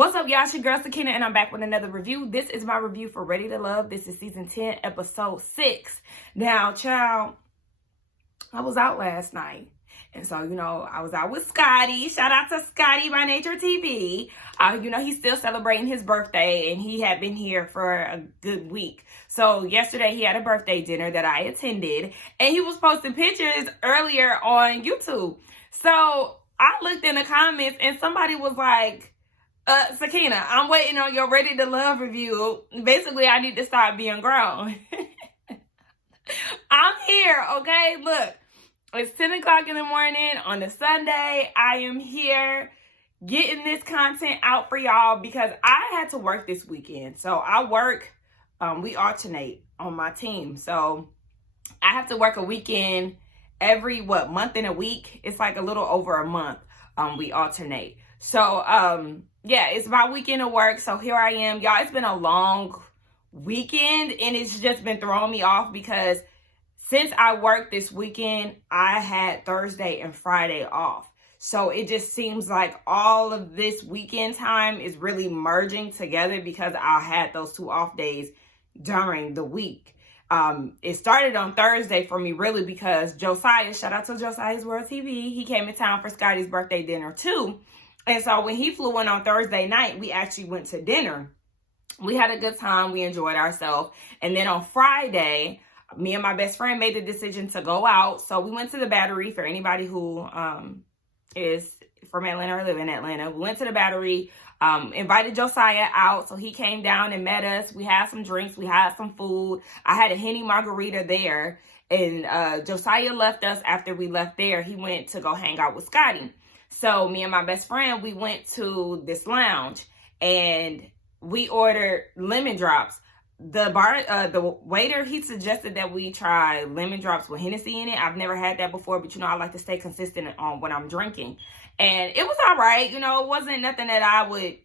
What's up, y'all? It's your girl, Sakina, and I'm back with another review. This is my review for Ready to Love. This is season 10, episode 6. Now, child, I was out last night. And so, I was out with Scotty. Shout out to Scotty by Nature TV. He's still celebrating his birthday, and he had been here for a good week. So yesterday he had a birthday dinner that I attended, and he was posting pictures earlier on YouTube. So I looked in the comments, and somebody was like, Sakina, I'm waiting on your Ready to Love review. Basically, I need to start being grown. I'm here, okay? Look, it's 10 o'clock in the morning on a Sunday. I am here getting this content out for y'all because I had to work this weekend. So I work, we alternate on my team. So I have to work a weekend every, month in a week? It's like a little over a month. We alternate. So, yeah, it's my weekend of work. So here I am. Y'all, it's been a long weekend and it's just been throwing me off because since I worked this weekend, I had Thursday and Friday off. So it just seems like all of this weekend time is really merging together because I had those 2 off days during the week. It started on Thursday for me really because Josiah, shout out to Josiah's World TV, he came in town for Scotty's birthday dinner too. And so when he flew in on Thursday night, we actually went to dinner. We had a good time. We enjoyed ourselves. And then on Friday, me and my best friend made the decision to go out. So we went to the Battery. For anybody who is from Atlanta or live in Atlanta, we went to the Battery, invited Josiah out. So he came down and met us. We had some drinks. We had some food. I had a Henny margarita there. And Josiah left us after we left there. He went to go hang out with Scotty. So me and my best friend, we went to this lounge and we ordered lemon drops. The waiter, he suggested that we try lemon drops with Hennessy in it. I've never had that before, but I like to stay consistent on what I'm drinking. And it was all right. It wasn't nothing that I would,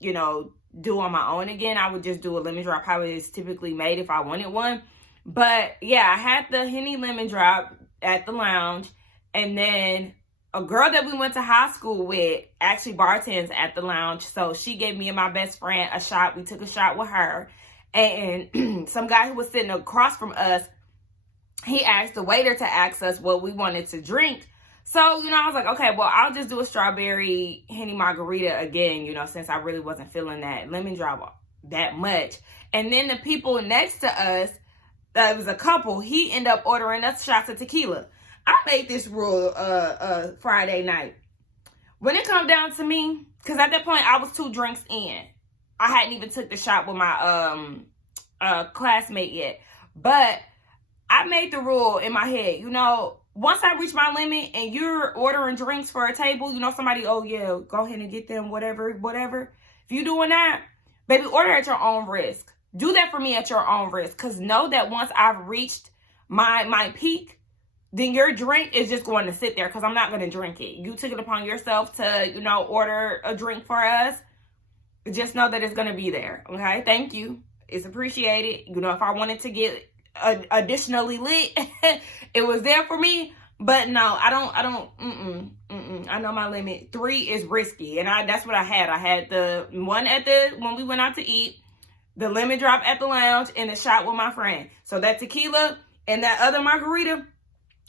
do on my own again. I would just do a lemon drop how it is typically made if I wanted one. But yeah, I had the Henny lemon drop at the lounge, and then a girl that we went to high school with actually bartends at the lounge. So she gave me and my best friend a shot. We took a shot with her. And some guy who was sitting across from us, he asked the waiter to ask us what we wanted to drink. So, I was like, okay, well, I'll just do a strawberry Henny margarita again, since I really wasn't feeling that lemon drop that much. And then the people next to us, it was a couple, he ended up ordering us shots of tequila. I made this rule Friday night. When it comes down to me, because at that point I was 2 drinks in. I hadn't even took the shot with my classmate yet. But I made the rule in my head, once I reach my limit and you're ordering drinks for a table, somebody, oh yeah, go ahead and get them, whatever. If you're doing that, baby, order at your own risk. Do that for me at your own risk. Because know that once I've reached my peak, then your drink is just going to sit there because I'm not going to drink it. You took it upon yourself to, order a drink for us. Just know that it's going to be there. Okay. Thank you. It's appreciated. If I wanted to get additionally lit, it was there for me. But no, I don't, I know my limit. 3 is risky. And that's what I had. I had the one when we went out to eat, the lemon drop at the lounge, and the shot with my friend. So that tequila and that other margarita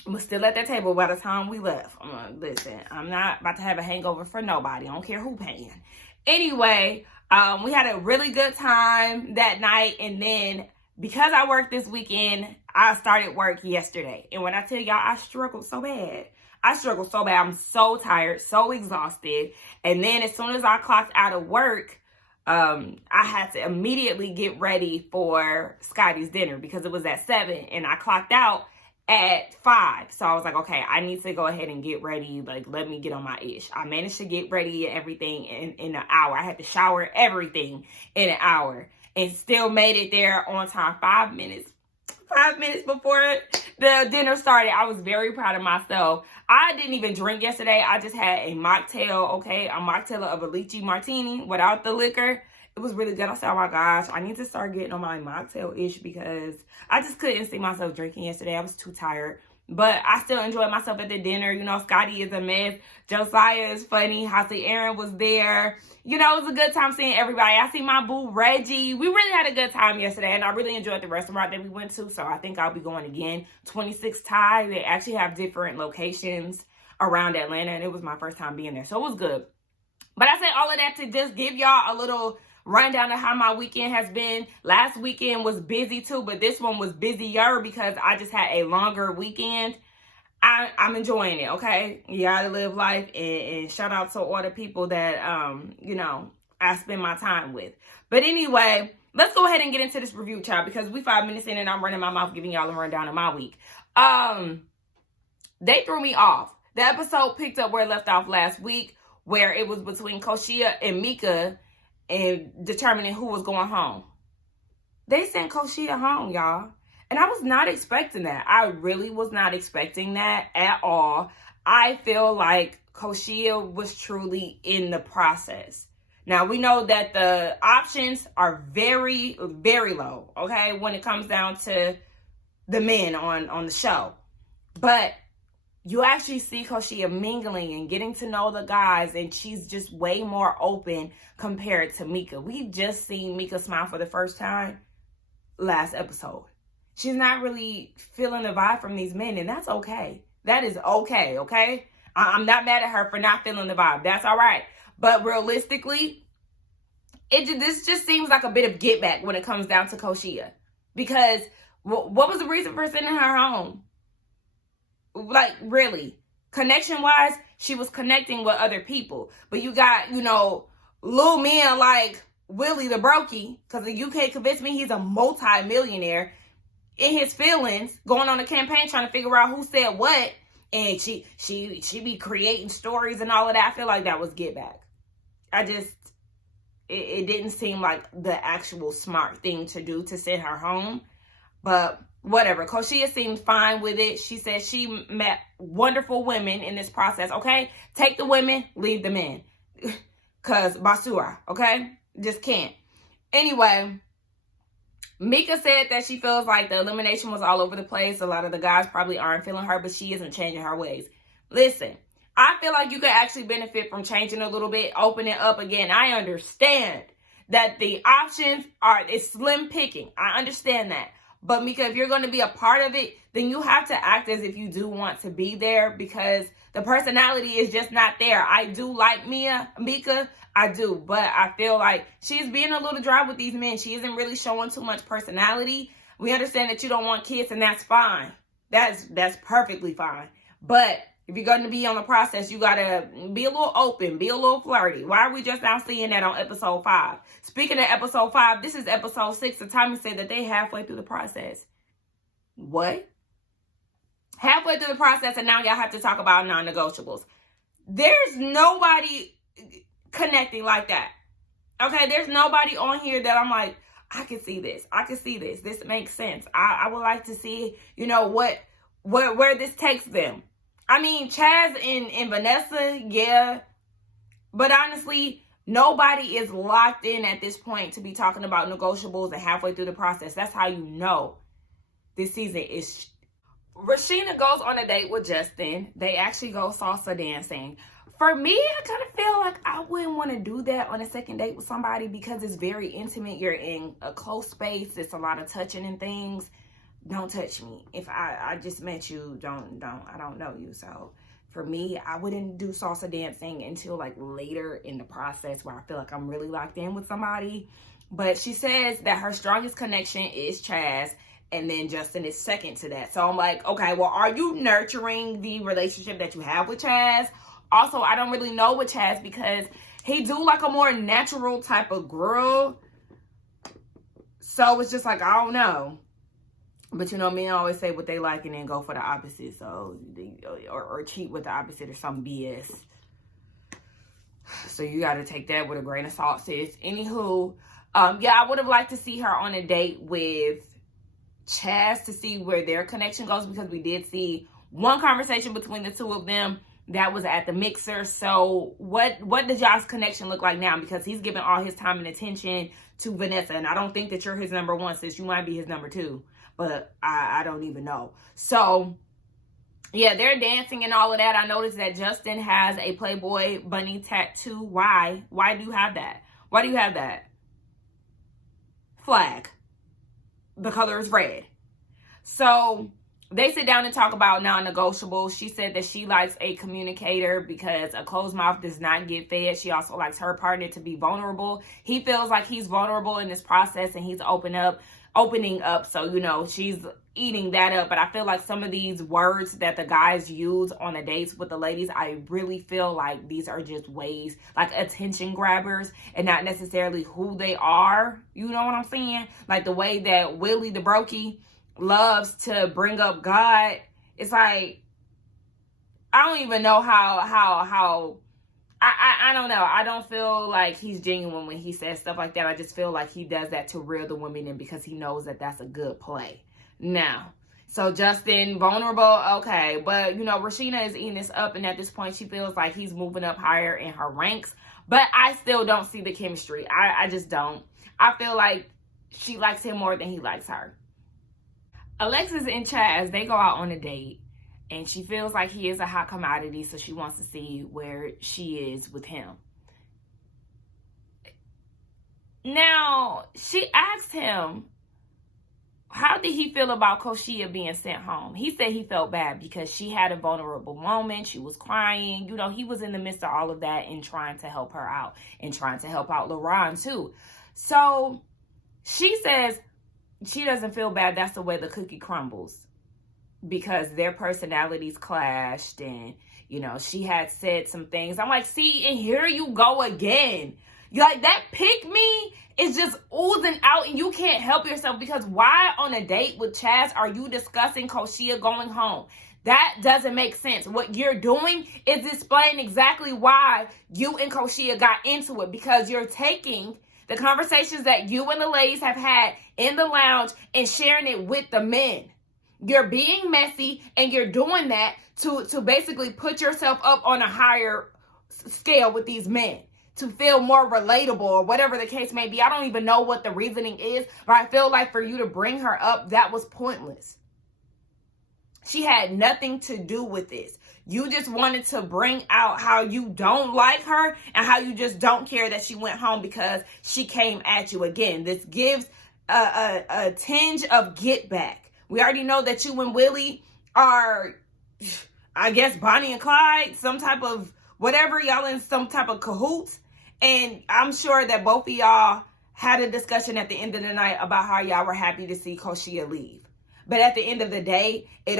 was still at that table by the time we left. Listen, I'm not about to have a hangover for nobody. I don't care who paying. Anyway, we had a really good time that night. And then because I worked this weekend, I started work yesterday. And when I tell y'all, I struggled so bad. I'm so tired, so exhausted. And then as soon as I clocked out of work, I had to immediately get ready for Scotty's dinner because it was at 7 and I clocked out at 5. So I was like, okay, I need to go ahead and get ready. Like, let me get on my ish. I managed to get ready and everything in an hour. I had to shower everything in an hour and still made it there on time. 5 minutes before the dinner started. I was very proud of myself. I didn't even drink yesterday. I just had a mocktail, okay? A mocktail of a lychee martini without the liquor. It was really good. I said, oh my gosh, I need to start getting on my mocktail-ish because I just couldn't see myself drinking yesterday. I was too tired. But I still enjoyed myself at the dinner. You know, Scotty is a mess. Josiah is funny. Hossie Aaron was there. You know, it was a good time seeing everybody. I see my boo Reggie. We really had a good time yesterday, and I really enjoyed the restaurant that we went to, so I think I'll be going again. 26 Thai. They actually have different locations around Atlanta, and it was my first time being there, so it was good. But I say all of that to just give y'all a little rundown of how my weekend has been. Last weekend was busy too, but this one was busier because I just had a longer weekend. I'm enjoying it, okay? You gotta live life, and shout out to all the people that, you know, I spend my time with. But anyway, let's go ahead and get into this review, child, because we 5 minutes in and I'm running my mouth giving y'all a rundown of my week. They threw me off. The episode picked up where it left off last week, where it was between Koshia and Mika and determining who was going home. They sent Koshia home, y'all. And I was not expecting that. I really was not expecting that at all. I feel like Koshia was truly in the process. Now, we know that the options are very, very low, okay, when it comes down to the men on the show. But you actually see Koshia mingling and getting to know the guys, and she's just way more open compared to Mika. We just seen Mika smile for the first time last episode. She's not really feeling the vibe from these men, and that's okay. That is okay, okay? I'm not mad at her for not feeling the vibe. That's all right. But realistically, this just seems like a bit of get back when it comes down to Koshia. Because what was the reason for sending her home? Like, really, connection-wise, she was connecting with other people. But you got, you know, little men like Willie the Brokey, because the UK convinced me he's a multi-millionaire, in his feelings, going on a campaign trying to figure out who said what, and she be creating stories and all of that. I feel like that was get back. It didn't seem like the actual smart thing to do to send her home. But whatever. Koshia seemed fine with it. She said she met wonderful women in this process, okay? Take the women, leave the men. Because basura, okay? Just can't. Anyway, Mika said that she feels like the elimination was all over the place. A lot of the guys probably aren't feeling her, but she isn't changing her ways. Listen, I feel like you could actually benefit from changing a little bit, opening up again. I understand that the options it's slim picking. I understand that. But Mika, if you're going to be a part of it, then you have to act as if you do want to be there, because the personality is just not there. I do like Mika, I do, but I feel like she's being a little dry with these men. She isn't really showing too much personality. We understand that you don't want kids, and that's fine. That's perfectly fine. But if you're going to be on the process, you got to be a little open, be a little flirty. Why are we just now seeing that on episode 5? Speaking of episode 5, this is episode 6. The Tommy said that they halfway through the process. What? Halfway through the process, and now y'all have to talk about non-negotiables. There's nobody connecting like that. Okay, there's nobody on here that I'm like, I can see this. I can see this. This makes sense. I would like to see, you know, where this takes them. I mean, Chaz and Vanessa, yeah. But honestly, nobody is locked in at this point to be talking about negotiables and halfway through the process. That's how you know this season is. Rashina goes on a date with Justin. They actually go salsa dancing. For me, I kind of feel like I wouldn't want to do that on a second date with somebody because it's very intimate. You're in a close space. It's a lot of touching and things. Don't touch me. If I just met you, I don't know you. So for me, I wouldn't do salsa dancing until like later in the process where I feel like I'm really locked in with somebody. But she says that her strongest connection is Chaz, and then Justin is second to that. So I'm like, okay, well, are you nurturing the relationship that you have with Chaz? Also, I don't really know with Chaz because he do like a more natural type of girl. So it's just like, I don't know. But you know, men always say what they like and then go for the opposite. So, or cheat with the opposite or some BS. So you got to take that with a grain of salt, sis. Anywho, yeah, I would have liked to see her on a date with Chaz to see where their connection goes, because we did see one conversation between the two of them that was at the mixer. So what does y'all's connection look like now? Because he's giving all his time and attention to Vanessa, and I don't think that you're his number one, sis. You might be his number 2. But I don't even know. So Yeah, they're dancing and all of that. I noticed that Justin has a Playboy bunny tattoo. Why? Why do you have that? Why do you have that? Flag. The color is red. So they sit down and talk about non-negotiables. She said that she likes a communicator because a closed mouth does not get fed. She also likes her partner to be vulnerable. He feels like he's vulnerable in this process and he's opening up. So, you know, she's eating that up. But I feel like some of these words that the guys use on the dates with the ladies, I really feel like these are just ways, like attention grabbers and not necessarily who they are. You know what I'm saying? Like the way that Willie the Brokey loves to bring up God. It's like, I don't even know how I don't know. I don't feel like he's genuine when he says stuff like that. I just feel like he does that to reel the women in because he knows that that's a good play. Now, so Justin, vulnerable, okay. But, you know, Rashina is eating this up, and at this point, she feels like he's moving up higher in her ranks. But I still don't see the chemistry. I just don't. I feel like she likes him more than he likes her. Alexis and Chaz, they go out on a date. And she feels like he is a hot commodity, so she wants to see where she is with him. Now, she asked him, how did he feel about Koshia being sent home? He said he felt bad because she had a vulnerable moment. She was crying. You know, he was in the midst of all of that and trying to help her out and trying to help out LaRon too. So she says she doesn't feel bad. That's the way the cookie crumbles, because their personalities clashed and, you know, she had said some things. I'm like, see, and here you go again. Like, that pick me is just oozing out and you can't help yourself, because why on a date with Chaz are you discussing Koshia going home? That doesn't make sense. What you're doing is displaying exactly why you and Koshia got into it, because you're taking the conversations that you and the ladies have had in the lounge and sharing it with the men. You're being messy, and you're doing that to basically put yourself up on a higher scale with these men, to feel more relatable or whatever the case may be. I don't even know what the reasoning is, but I feel like for you to bring her up, that was pointless. She had nothing to do with this. You just wanted to bring out how you don't like her and how you just don't care that she went home because she came at you again. This gives a tinge of get back. We already know that you and Willie are, I guess, Bonnie and Clyde, some type of whatever, y'all in some type of cahoots. And I'm sure that both of y'all had a discussion at the end of the night about how y'all were happy to see Koshia leave. But at the end of the day, it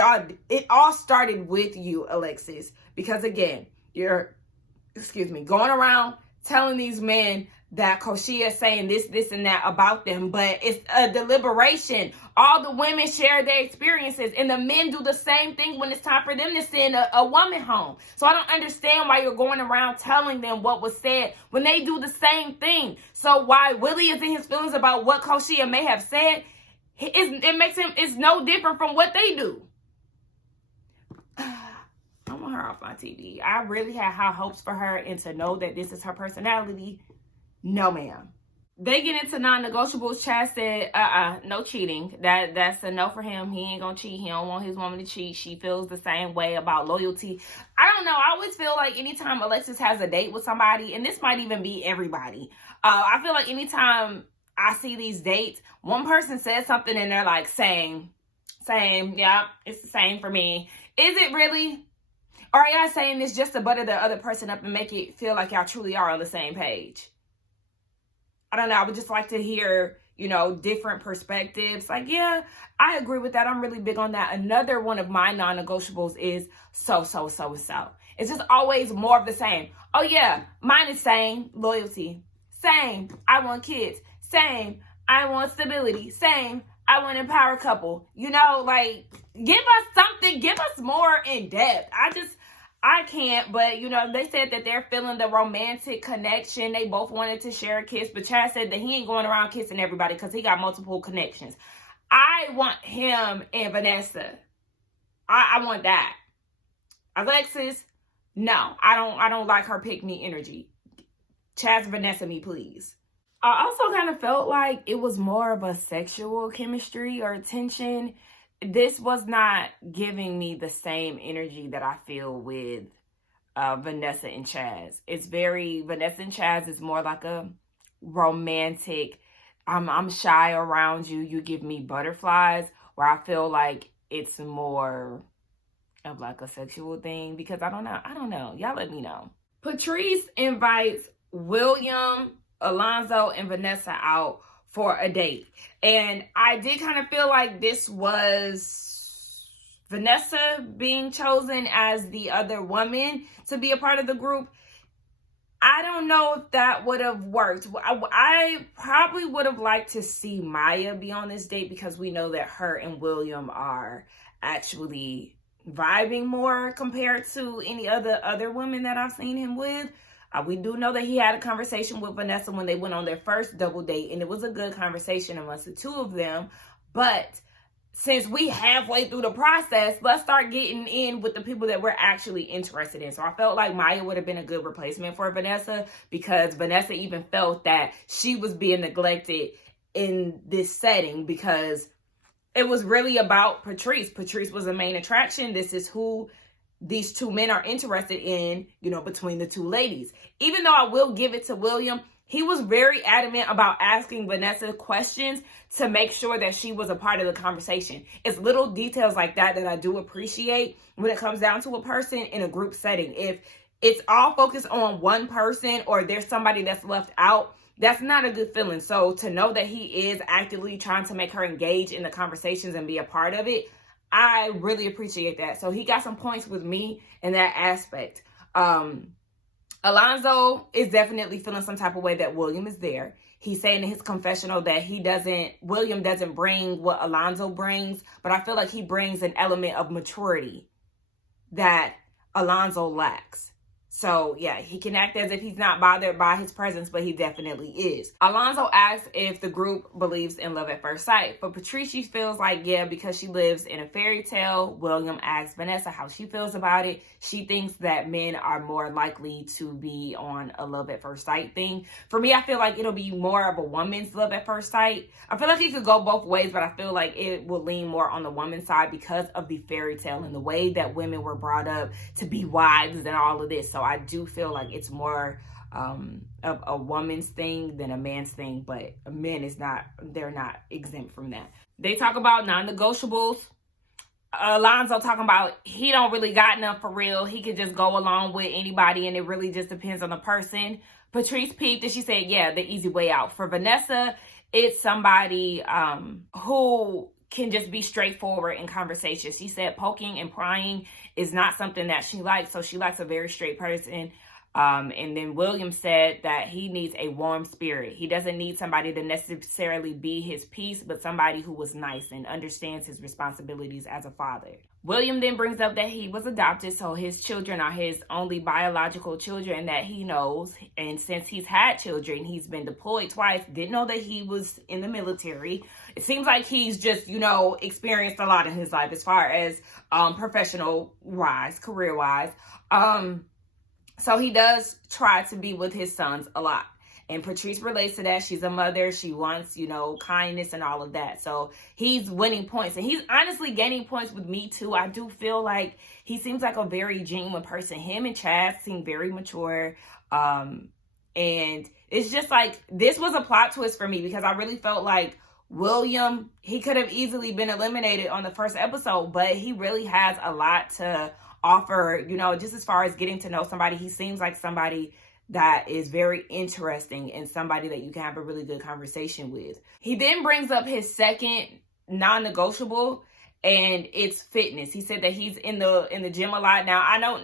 all started with you, Alexis. Because again, you're, going around telling these men that Koshia is saying this, and that about them, but it's a deliberation. All the women share their experiences, and the men do the same thing when it's time for them to send a woman home. So I don't understand why you're going around telling them what was said when they do the same thing. So why Willie is in his feelings about what Koshia may have said, it makes him, it's no different from what they do. I want her off my TV. I really had high hopes for her, and to know that this is her personality, no, ma'am. They get into non-negotiables. Chaz said, no cheating. That's a no for him. He ain't gonna cheat. He don't want his woman to cheat. She feels the same way about loyalty. I don't know. I always feel like anytime Alexis has a date with somebody, and this might even be everybody, I feel like anytime I see these dates, one person says something and they're like, same, yeah, it's the same for me. Is it really? Or are y'all saying this just to butter the other person up and make it feel like y'all truly are on the same page? I don't know. I would just like to hear, you know, different perspectives. Like, yeah, I agree with that. I'm really big on that. Another one of my non-negotiables is so. It's just always more of the same. Oh, yeah, mine is same. Loyalty. Same. I want kids. Same. I want stability. Same. I want an empowered couple. You know, like, give us something. Give us more in depth. I can't, but, you know, they said that they're feeling the romantic connection. They both wanted to share a kiss, but Chad said that he ain't going around kissing everybody because he got multiple connections. I want him and Vanessa. I want that. Alexis, no, I don't like her pick-me energy. Chaz, Vanessa me, please. I also kind of felt like it was more of a sexual chemistry or tension this was not giving me the same energy that I feel with Vanessa and Chaz. Vanessa and Chaz is more like a romantic, I'm shy around you, you give me butterflies, where I feel like it's more of like a sexual thing, because I don't know. Y'all let me know. Patrice invites William, Alonzo, and Vanessa out for a date. And I did kind of feel like this was Vanessa being chosen as the other woman to be a part of the group. I don't know if that would have worked. I probably would have liked to see Maya be on this date, because we know that her and William are actually vibing more compared to any other women that I've seen him with. We do know that he had a conversation with Vanessa when they went on their first double date, and it was a good conversation amongst the two of them. But since we halfway through the process, let's start getting in with the people that we're actually interested in. So I felt like Maya would have been a good replacement for Vanessa, because Vanessa even felt that she was being neglected in this setting, because it was really about Patrice. Patrice was the main attraction. This is who these two men are interested in, between the two ladies. Even though I will give it to William, he was very adamant about asking Vanessa questions to make sure that she was a part of the conversation. It's little details like that I do appreciate when it comes down to a person in a group setting. If it's all focused on one person, or there's somebody that's left out, that's not a good feeling. So to know that he is actively trying to make her engage in the conversations and be a part of it, I really appreciate that. So he got some points with me in that aspect. Alonzo is definitely feeling some type of way that William is there. He's saying in his confessional that William doesn't bring what Alonzo brings, but I feel like he brings an element of maturity that Alonzo lacks. So yeah, he can act as if he's not bothered by his presence, but he definitely is. Alonzo asks if the group believes in love at first sight. For Patrice, she feels like, yeah, because she lives in a fairy tale. William asks Vanessa how she feels about it. She thinks that men are more likely to be on a love at first sight thing. For me, I feel like it'll be more of a woman's love at first sight. I feel like it could go both ways, but I feel like it will lean more on the woman's side because of the fairy tale and the way that women were brought up to be wives and all of this. So I do feel like it's more of a woman's thing than a man's thing, but men they're not exempt from that. They talk about non-negotiables. Alonzo talking about he don't really got enough for real. He could just go along with anybody, and it really just depends on the person. Patrice peeped and she said, yeah, the easy way out. For Vanessa, it's somebody who can just be straightforward in conversation. She said poking and prying is not something that she likes, so she likes a very straight person. And then William said that he needs a warm spirit. He doesn't need somebody to necessarily be his piece, but somebody who was nice and understands his responsibilities as a father. William then brings up that he was adopted, so his children are his only biological children that he knows. And since he's had children, he's been deployed twice. Didn't know that he was in the military. It seems like he's just, experienced a lot in his life as far as professional-wise, career-wise. So he does try to be with his sons a lot. And Patrice relates to that. She's a mother. She wants, kindness and all of that. So he's winning points. And he's honestly gaining points with me, too. I do feel like he seems like a very genuine person. Him and Chaz seem very mature. And it's just like, this was a plot twist for me, because I really felt like William, he could have easily been eliminated on the first episode, but he really has a lot to offer, just as far as getting to know somebody. He seems like somebody that is very interesting and somebody that you can have a really good conversation with. He then brings up his second non-negotiable, and it's fitness. He said that he's in the gym a lot. Now, I know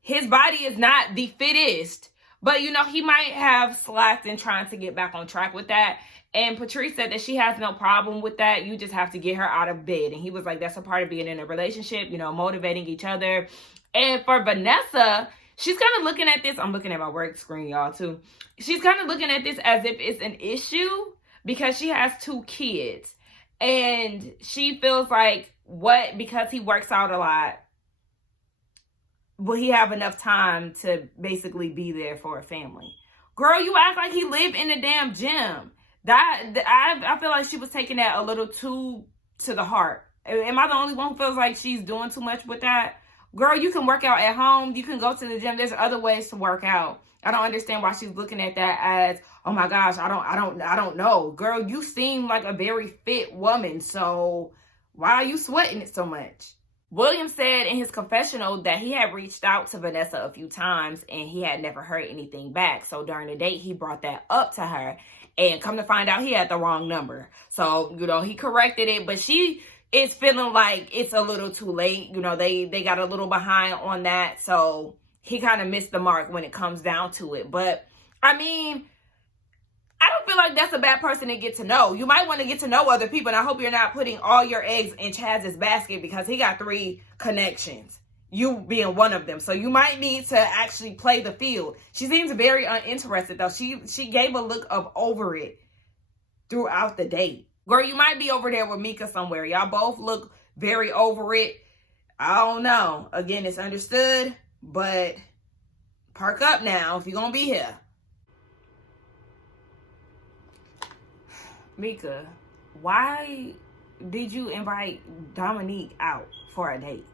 his body is not the fittest, but he might have slacked in trying to get back on track with that. And Patrice said that she has no problem with that. You just have to get her out of bed. And he was like, that's a part of being in a relationship, motivating each other. And for Vanessa, she's kind of looking at this. I'm looking at my work screen, y'all, too. She's kind of looking at this as if it's an issue because she has 2 kids. And she feels like, because he works out a lot, will he have enough time to basically be there for a family? Girl, you act like he lived in the damn gym. I feel like she was taking that a little too to the heart. Am I the only one who feels like she's doing too much with that? Girl, you can work out at home. You can go to the gym. There's other ways to work out. I don't understand why she's looking at that as, oh my gosh, I don't know. Girl, you seem like a very fit woman. So why are you sweating it so much? William said in his confessional that he had reached out to Vanessa a few times and he had never heard anything back. So during the date, he brought that up to her, and come to find out he had the wrong number. So, he corrected it, but she is feeling like it's a little too late. They got a little behind on that. So he kind of missed the mark when it comes down to it. But I mean, I don't feel like that's a bad person to get to know. You might want to get to know other people, and I hope you're not putting all your eggs in Chaz's basket, because he got 3 connections, you being one of them. So you might need to actually play the field. She seems very uninterested, though. She gave a look of over it throughout the date. Girl, you might be over there with Mika somewhere. Y'all both look very over it. I don't know. Again, it's understood, but perk up now if you're going to be here. Mika, why did you invite Dominique out for a date?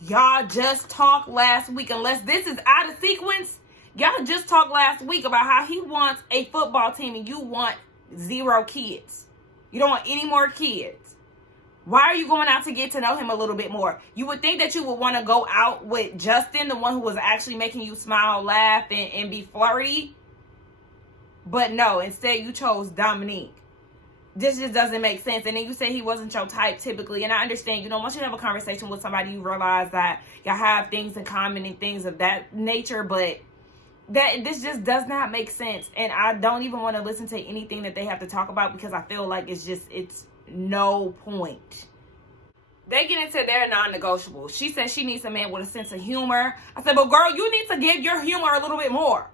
Y'all just talked last week. Unless this is out of sequence, y'all just talked last week about how he wants a football team and you want 0 kids. You don't want any more kids. Why are you going out to get to know him a little bit more? You would think that you would want to go out with Justin, the one who was actually making you smile, laugh, and be flirty. But no, instead you chose Dominique. This just doesn't make sense. And then you say he wasn't your type typically. And I understand, once you have a conversation with somebody, you realize that y'all have things in common and things of that nature. But this just does not make sense. And I don't even want to listen to anything that they have to talk about, because I feel like it's no point. They get into their non-negotiables. She said she needs a man with a sense of humor. I said, but girl, you need to give your humor a little bit more.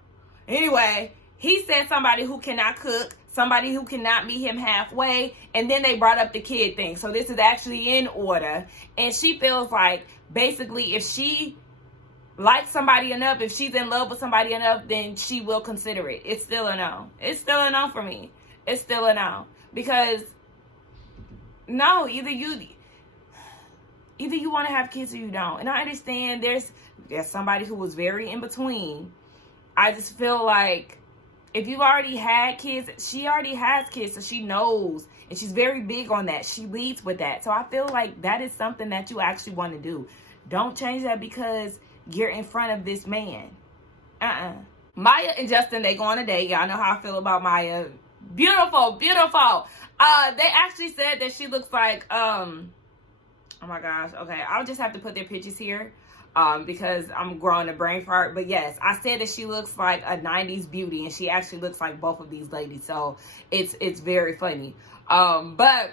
Anyway, he said somebody who cannot cook, somebody who cannot meet him halfway, and then they brought up the kid thing. So this is actually in order. And she feels like basically if she likes somebody enough, if she's in love with somebody enough, then she will consider it. It's still a no. It's still a no for me. It's still a no. Because no, either you want to have kids or you don't. And I understand there's somebody who was very in between. I just feel like if you've already had kids, she already has kids, so she knows. And she's very big on that. She leads with that. So I feel like that is something that you actually want to do. Don't change that because you're in front of this man. Maya and Justin, they go on a date. Y'all know how I feel about Maya. Beautiful, beautiful. They actually said that she looks like, oh my gosh. Okay, I'll just have to put their pictures here. Because I'm growing a brain fart. But yes, I said that she looks like a 90s beauty, and she actually looks like both of these ladies. So it's very funny. But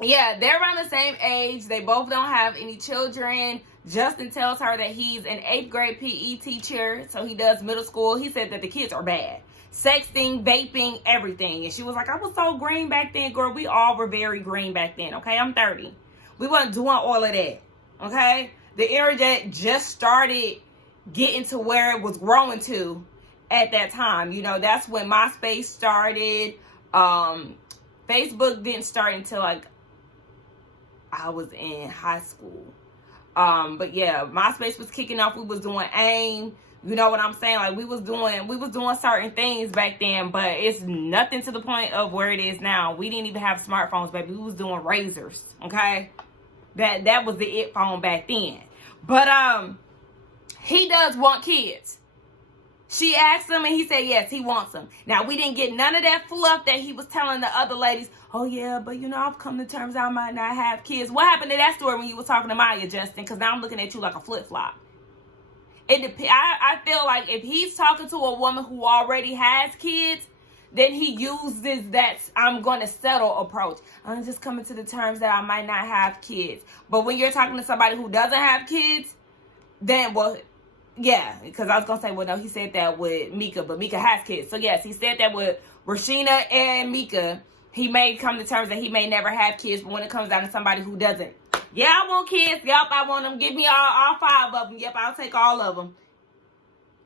yeah, they're around the same age. They both don't have any children. Justin tells her that he's an 8th grade PE teacher, so he does middle school. He said that the kids are bad. Sexting, vaping, everything. And she was like, I was so green back then, girl. We all were very green back then, okay? I'm 30. We wasn't doing all of that, okay? The internet just started getting to where it was growing to at that time. That's when MySpace started. Facebook didn't start until like I was in high school. But yeah, MySpace was kicking off. We was doing AIM. You know what I'm saying? Like we was doing certain things back then, but it's nothing to the point of where it is now. We didn't even have smartphones, baby. We was doing razors, okay? That was the it phone back then. But he does want kids. She asked him and he said yes, he wants them. Now we didn't get none of that fluff that he was telling the other ladies. Oh yeah, but I've come to terms I might not have kids. What happened to that story when you was talking to Maya, Justin? Because now I'm looking at you like a flip-flop. I feel like if he's talking to a woman who already has kids, then he uses that I'm going to settle approach. I'm just coming to the terms that I might not have kids. But when you're talking to somebody who doesn't have kids, then, well, yeah. Because I was going to say, well, no, he said that with Mika, but Mika has kids. So, yes, he said that with Rashina and Mika. He may come to terms that he may never have kids, but when it comes down to somebody who doesn't, yeah, I want kids. Yep, I want them. Give me all 5 of them. Yep, I'll take all of them.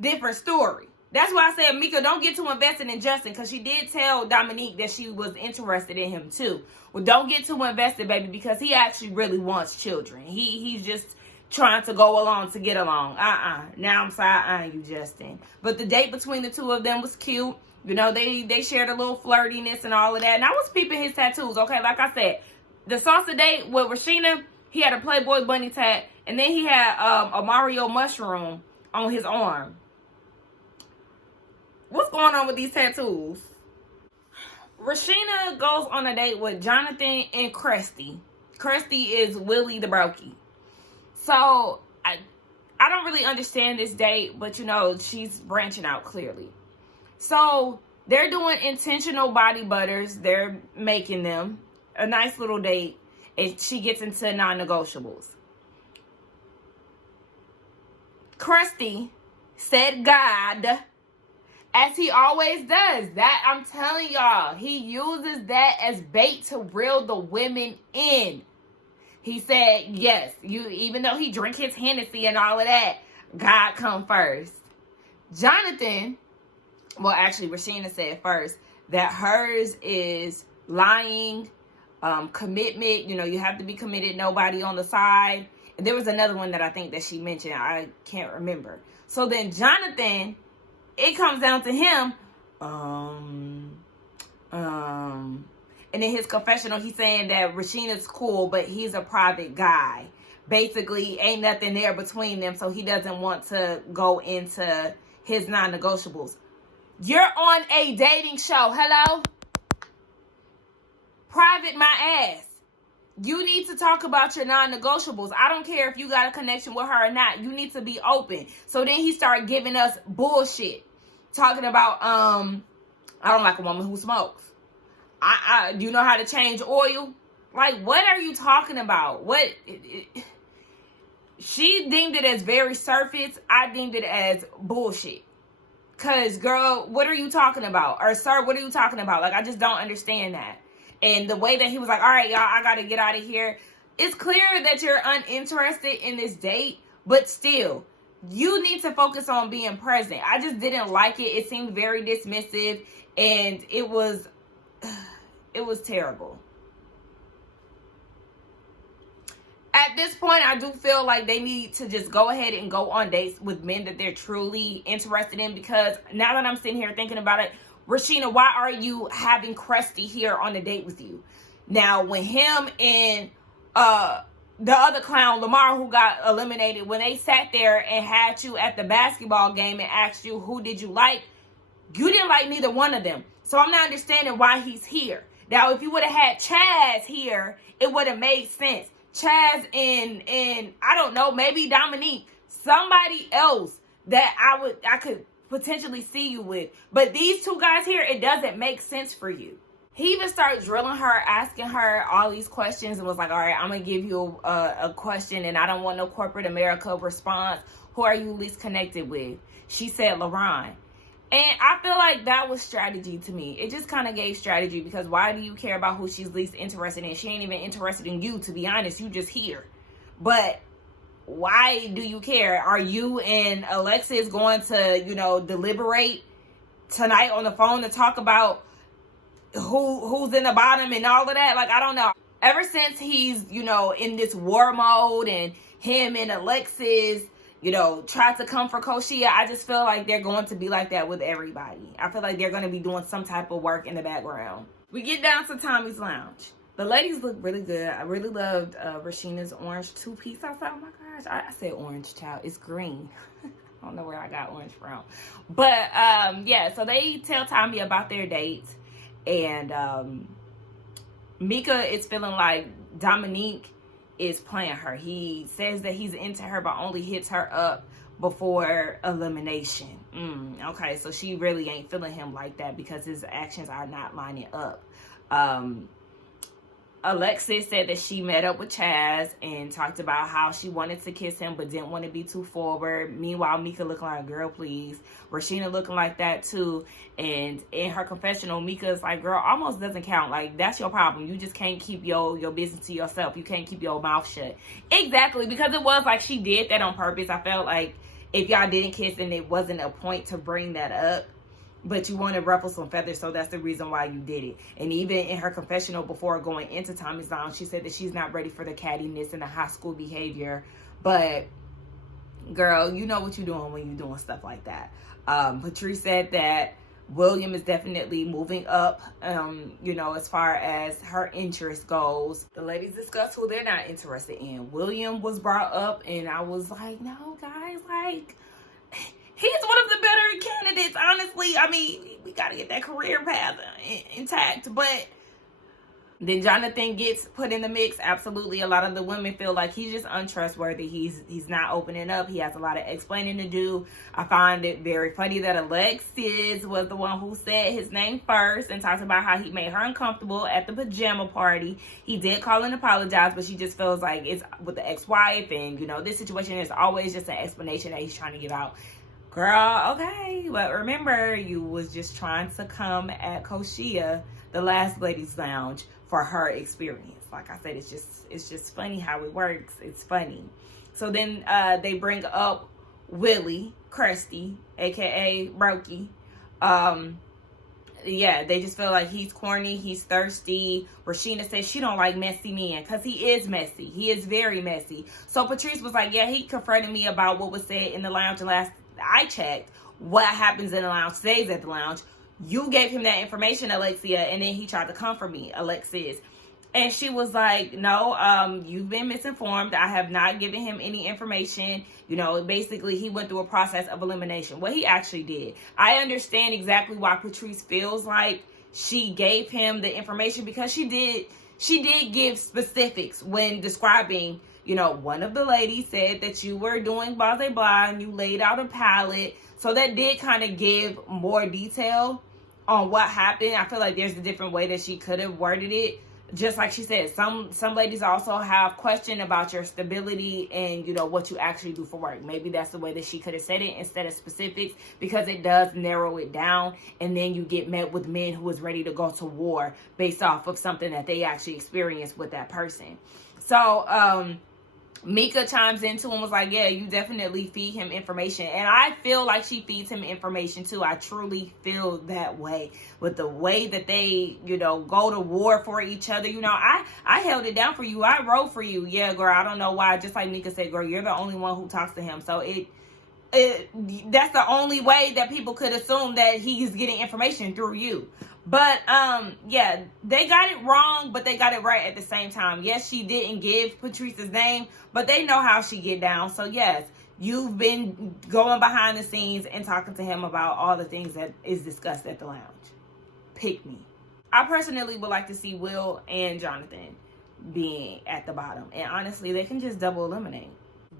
Different story. That's why I said, Mika, don't get too invested in Justin, because she did tell Dominique that she was interested in him too. Well, don't get too invested, baby, because he actually really wants children. He's just trying to go along to get along. Now I'm side-eyeing you, Justin. But the date between the two of them was cute. You know, they shared a little flirtiness and all of that. And I was peeping his tattoos, okay? Like I said, the salsa date with Rashina, he had a Playboy bunny tat. And then he had a Mario mushroom on his arm. What's going on with these tattoos? Rashina goes on a date with Jonathan and Cresty. Cresty is Willie the Brokey. So, I don't really understand this date, but you know, she's branching out clearly. So, they're doing intentional body butters. They're making them a nice little date. And she gets into non-negotiables. Cresty said God, as he always does. That, I'm telling y'all, he uses that as bait to reel the women in. He said, yes, even though he drink his Hennessy and all of that, God come first. Jonathan, well, actually, Rashina said first that hers is lying, commitment. You know, you have to be committed, nobody on the side. And there was another one that I think that she mentioned. I can't remember. So then Jonathan, it comes down to him. And in his confessional, he's saying that Rashina's cool, but he's a private guy. Basically, ain't nothing there between them, so he doesn't want to go into his non-negotiables. You're on a dating show. Hello? Private my ass. You need to talk about your non-negotiables. I don't care if you got a connection with her or not. You need to be open. So then he started giving us bullshit. Talking about, I don't like a woman who smokes. Do you know how to change oil? Like, what are you talking about? She deemed it as very surface. I deemed it as bullshit. Because, girl, what are you talking about? Or, sir, what are you talking about? Like, I just don't understand that. And the way that he was like, all right, y'all, I got to get out of here. It's clear that you're uninterested in this date. But still, you need to focus on being present. I just didn't like it. It seemed very dismissive. And it was terrible. At this point, I do feel like they need to just go ahead and go on dates with men that they're truly interested in. Because now that I'm sitting here thinking about it, Rashina, why are you having Cresty here on a date with you? Now, when him and the other clown, Lamar, who got eliminated, when they sat there and had you at the basketball game and asked you who did you like, you didn't like neither one of them. So I'm not understanding why he's here. Now, if you would have had Chaz here, it would have made sense. Chaz and I don't know, maybe Dominique, somebody else that I could potentially see you with. But these two guys here, it doesn't make sense for you. He even started drilling her, asking her all these questions, and was like, all right, I'm going to give you a question, and I don't want no corporate America response. Who are you least connected with? She said LaRon. And I feel like that was strategy to me. It just kind of gave strategy, because why do you care about who she's least interested in? She ain't even interested in you, to be honest. You just here. But why do you care? Are you and Alexis going to, deliberate tonight on the phone to talk about who's in the bottom and all of that? Like, I don't know. Ever since he's, in this war mode, and him and Alexis, tried to come for Koshia, I just feel like they're going to be like that with everybody. I feel like they're going to be doing some type of work in the background. We get down to Tommy's Lounge. The ladies look really good. I really loved Rashina's orange two-piece outfit. Oh my gosh. I said orange, child. It's green. I don't know where I got orange from. But, yeah, so they tell Tommy about their dates. And Mika is feeling like Dominique is playing her. He says that he's into her, but only hits her up before elimination. Okay, so she really ain't feeling him like that, because his actions are not lining up. Alexis said that she met up with Chaz and talked about how she wanted to kiss him but didn't want to be too forward. Meanwhile, Mika looking like, girl, please. Rashina looking like that too. And in her confessional, Mika's like, girl, almost doesn't count. Like, that's your problem. You just can't keep your business to yourself. You can't keep your mouth shut. Exactly, because it was like she did that on purpose. I felt like if y'all didn't kiss and it wasn't a point to bring that up, but you want to ruffle some feathers, so that's the reason why you did it. And even in her confessional before going into Tommy's lounge, she said that she's not ready for the cattiness and the high school behavior. But girl, you know what you're doing when you're doing stuff like that. Patrice said that William is definitely moving up, as far as her interest goes. The ladies discussed who they're not interested in. William was brought up, and I was like, no, guys, like, he's one of the better candidates, honestly. I mean, we got to get that career path intact, but then Jonathan gets put in the mix. Absolutely. A lot of the women feel like he's just untrustworthy. He's not opening up. He has a lot of explaining to do. I find it very funny that Alexis was the one who said his name first and talked about how he made her uncomfortable at the pajama party. He did call and apologize, but she just feels like it's with the ex-wife, and this situation is always just an explanation that he's trying to get out. Girl, okay, but remember, you was just trying to come at Koshia, the last ladies lounge, for her experience. Like I said, it's just funny how it works. It's funny. So then they bring up Willie Krusty, aka Brokey. They just feel like he's corny, he's thirsty. Rashina says she don't like messy men because he is messy. He is very messy. So Patrice was like, yeah, he confronted me about what was said in the lounge, and last I checked, what happens in the lounge stays at the lounge. You gave him that information, Alexia, and then he tried to comfort me, Alexis. And she was like, no, you've been misinformed. I have not given him any information. Basically, he went through a process of elimination. What he actually did. I understand exactly why Patrice feels like she gave him the information, because she did give specifics when describing, one of the ladies said that you were doing blah, blah, blah, and you laid out a palette. So that did kind of give more detail on what happened. I feel like there's a different way that she could have worded it. Just like she said, some ladies also have question about your stability and, what you actually do for work. Maybe that's the way that she could have said it instead of specifics, because it does narrow it down. And then you get met with men who is ready to go to war based off of something that they actually experienced with that person. So, Mika chimes into and was like, yeah, you definitely feed him information. And I feel like she feeds him information too. I truly feel that way with the way that they, go to war for each other. I held it down for you. I wrote for you. Yeah, girl, I don't know why. Just like Mika said, girl, you're the only one who talks to him. So that's the only way that people could assume that he's getting information through you. But, they got it wrong, but they got it right at the same time. Yes, she didn't give Patrice's name, but they know how she get down. So, yes, you've been going behind the scenes and talking to him about all the things that is discussed at the lounge. Pick me. I personally would like to see Will and Jonathan being at the bottom. And honestly, they can just double eliminate.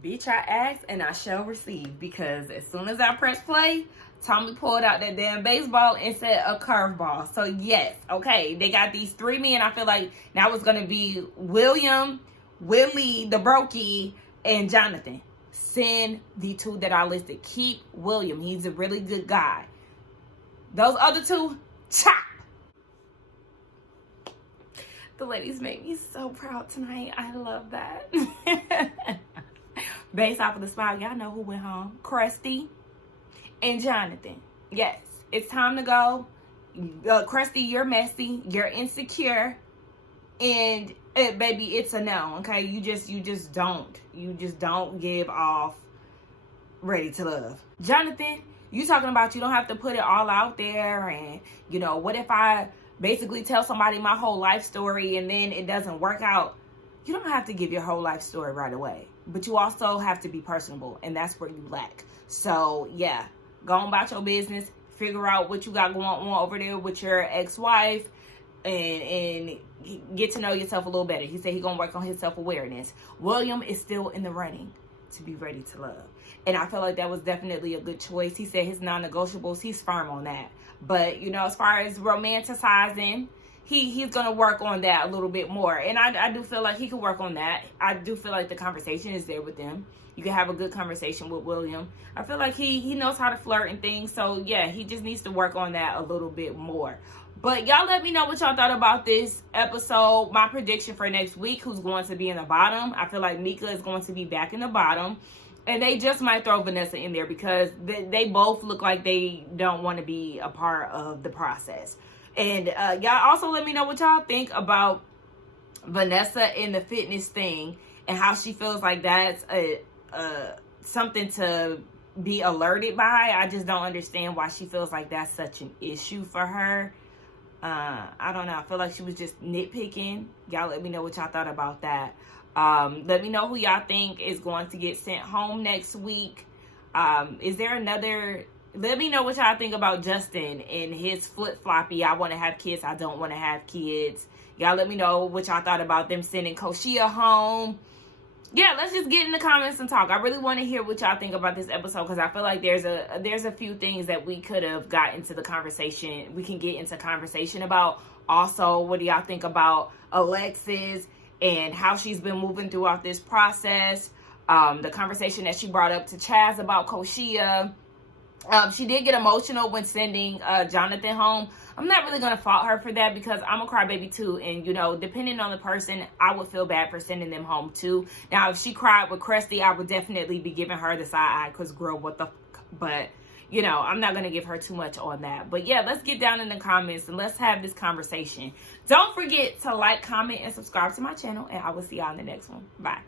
Bitch, I asked and I shall receive, because as soon as I press play, Tommy pulled out that damn baseball and said a curveball. So yes, okay, they got these three men. I feel like now it's going to be William, Willie, the Brokey, and Jonathan. Send the two that I listed. Keep William. He's a really good guy. Those other two, chop. The ladies make me so proud tonight. I love that. Based off of the smile, y'all know who went home. Krusty and Jonathan. Yes, it's time to go. Krusty, you're messy. You're insecure. And baby, it's a no. Okay, you just don't give off ready to love. Jonathan, you talking about you don't have to put it all out there, and what if I basically tell somebody my whole life story and then it doesn't work out? You don't have to give your whole life story right away, but you also have to be personable, and that's where you lack. So yeah, go on about your business, figure out what you got going on over there with your ex-wife, and get to know yourself a little better. He said he's gonna work on his self-awareness. William is still in the running to be ready to love, and I feel like that was definitely a good choice. He said his non-negotiables, he's firm on that. But as far as romanticizing, he's going to work on that a little bit more. And I do feel like he can work on that. I do feel like the conversation is there with them. You can have a good conversation with William. I feel like he knows how to flirt and things. So, yeah, he just needs to work on that a little bit more. But y'all let me know what y'all thought about this episode. My prediction for next week, who's going to be in the bottom. I feel like Mika is going to be back in the bottom. And they just might throw Vanessa in there because they both look like they don't want to be a part of the process. And y'all also let me know what y'all think about Vanessa and the fitness thing and how she feels like that's something to be alerted by. I just don't understand why she feels like that's such an issue for her. I don't know. I feel like she was just nitpicking. Y'all let me know what y'all thought about that. Let me know who y'all think is going to get sent home next week. Is there another... Let me know what y'all think about Justin and his flip-floppy. I want to have kids. I don't want to have kids. Y'all let me know what y'all thought about them sending Koshia home. Yeah, let's just get in the comments and talk. I really want to hear what y'all think about this episode because I feel like there's a few things that we could have got into the conversation. We can get into conversation about. Also, what do y'all think about Alexis and how she's been moving throughout this process? The conversation that she brought up to Chaz about Koshia. She did get emotional when sending Jonathan home. I'm not really going to fault her for that because I'm a crybaby too. And, you know, depending on the person, I would feel bad for sending them home too. Now, if she cried with Krusty, I would definitely be giving her the side eye because, girl, what the fuck? But, you know, I'm not going to give her too much on that. But, yeah, let's get down in the comments and let's have this conversation. Don't forget to like, comment, and subscribe to my channel. And I will see y'all in the next one. Bye.